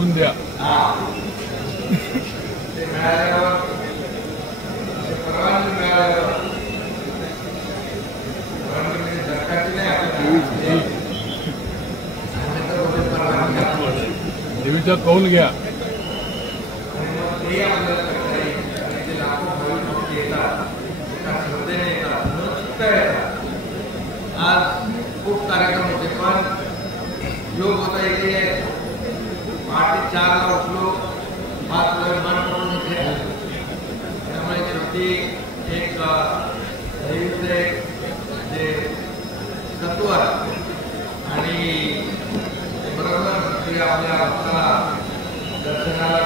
लिहून द्या. देवीचा कौल घ्या. आज खूप कार्यक्रम होते पण योग होता इथे पहाटे 4ला उठलो 5 मन पडून इथे आलो. त्यामुळे शेवटी एक देवीचे जे तत्व आणि बरोबर ते आपल्या भक्ताला दर्शनाला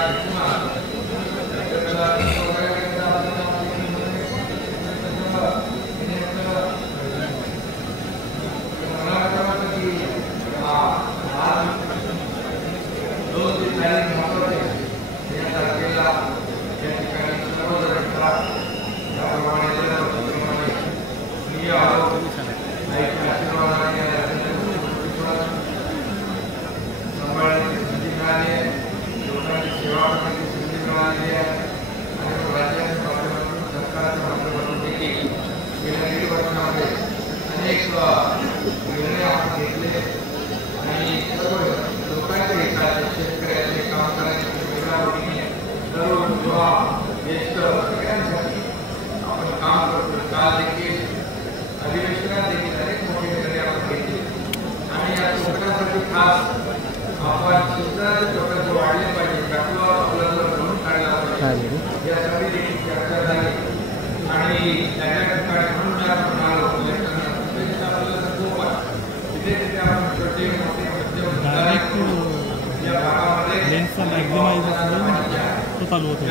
तो चालू होतो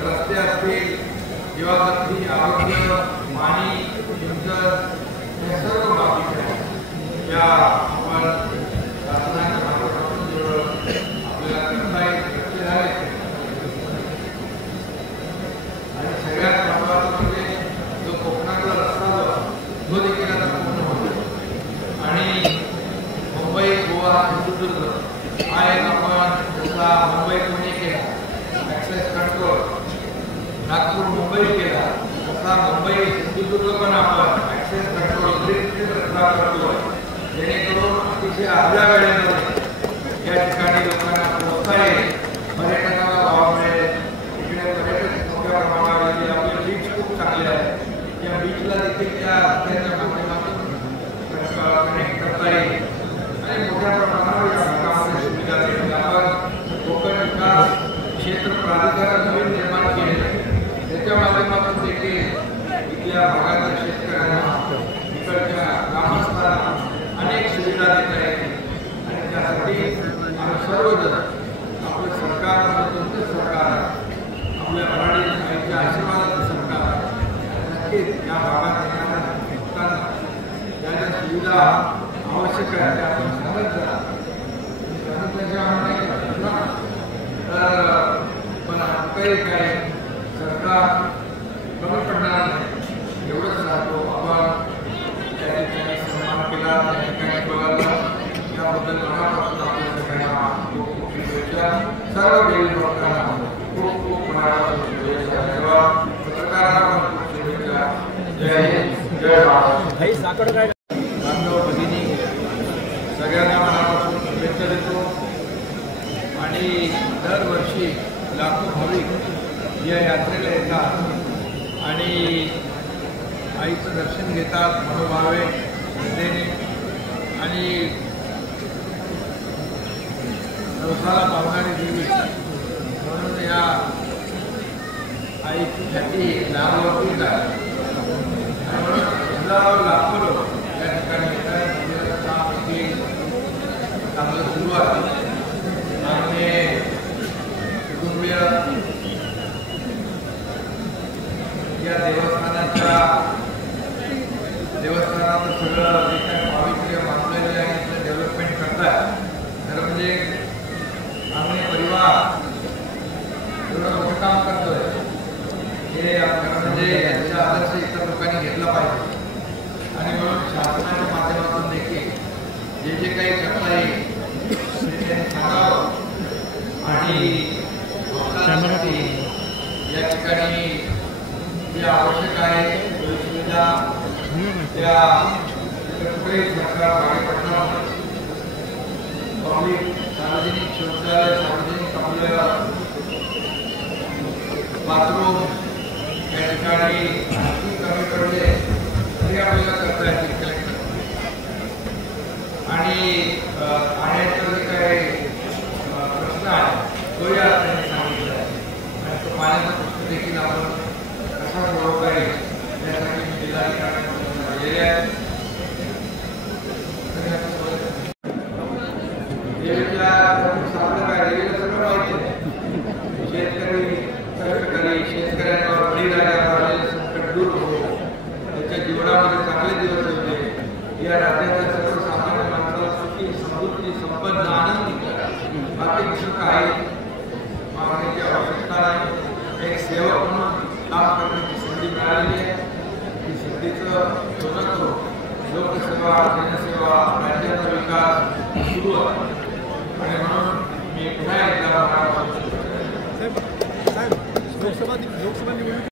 रस्ते असतील जीवासाठी आरोग्य पाणी सर्व बाबी या आपण सगळ्यात महत्त्वाचं म्हणजे जो कोकणातला रस्ता जो देखील आता पूर्ण होतो आणि मुंबई गोवा सिंधुदुर्ग हा एक आपण जसा मुंबई पुणे केला ॲक्सेस कंट्रोल नागपूर मुंबई केला तसा मुंबई सिंधुदुर्ग पण आपण ॲक्सेस कंट्रोल रस्ता करतो जेणेकरून अतिशय अर्ध्या वेळेमध्ये या ठिकाणी लोकांना पोहोचता येईल पर्यटकाला वाव मिळेल. इकडे पर्यटक मोठ्या प्रमाणावर आपले बीच खूप चांगले आहे या बीचला देखील त्या रस्त्याच्या माध्यमातून कनेक्ट करता येईल आणि मोठ्या प्रमाणावर या भागामध्ये सुविधा देईल. आपण कोकण विकास क्षेत्र प्राधिकरण नवीन निर्माण केले त्याच्या माध्यमातून देखील इथल्या भागातील शेतकऱ्यांना इकडच्या ग्रामस्थांना अनेक सुविधा देता येतील आणि त्यासाठी आम्ही सर्वजण आपलं सरकार कोणतं सरकार आपल्या मराठी आशीर्वादाचं सरकार नक्कीच या भागात येणाऱ्या भक्तांना ज्या ज्या सुविधा आवश्यक आहेत त्या आपण सांगत जा तर पण काही काय सरकार कमी पडणार नाही एवढंच राहतो. आपण त्या ठिकाणी सन्मान केला त्या ठिकाणी बघायला याबद्दल मनापासून आपल्या सगळ्यांना खूप खूप शुभेच्छा. सर्व देवी भक्तांना खूप खूप मनापासून शुभेच्छा. धन्यवाद. पत्रकारांना पण खूप शुभेच्छा. जय हिंद जय भारत. बांधव भगिनी सगळ्यांना मनापासून शुभेच्छा देतो आणि दरवर्षी लाखो भाविक या यात्रेला येतात आणि आईचं दर्शन घेतात मनोभावे श्रद्धेने आणि नवसाला पावणारी देवी म्हणून या आईची ख्याती लांबवरतीच आहे. हजारो लाखो लोक या ठिकाणी येतात. मंदिराचं काम देखील चांगलं सुरू आहे आणि कुटुंबीय या देवस्थानाचं सगळं जे काही पावित्र्य बांधलेलं आहे डेव्हलपमेंट करतात. तर म्हणजे जे जे काही करता येईल ते सांगावं आणि भक्तांसाठी या ठिकाणी जे आवश्यक आहे सुविधा त्या कुठेही सरकार मागे पडणार पब्लिक सार्वजनिक शौचालय सार्वजनिक आपलं बाथरूम या ठिकाणी कमी पडले तरी आपल्याला करता येतील कलेक्टर आणि पाण्याचा जे काही प्रश्न आहे तोही आज त्यांनी सांगितलं आहे आणि तो पाण्याचा प्रश्न देखील आपण कसा सोडवता येईल यासाठी मी जिल्हाधिकाऱ्यांना गेले आहे. देवीच्या साधनं काय देवीला सगळं माहिती आहे. शेतकरी कष्टकरी शेतकऱ्यांवर बळीराजावर आलेले संकट दूर हो त्याच्या जीवनामध्ये चांगले दिवस होते. या राज्याच्या सर्वसामान्य माणसाला सुखी समृद्धी संपन्न आनंदी करा. बाकी दुसरं काही मागण्याची आवश्यकता नाही. एक सेवक म्हणून काम करण्याची संधी मिळालेली आहे. ही संधीचं सोनं करून लोकसेवा जनसेवा राज्याचा विकास सुरू आहे आणि म्हणून मी पुन्हा एकदा लोकसभा निवडणूक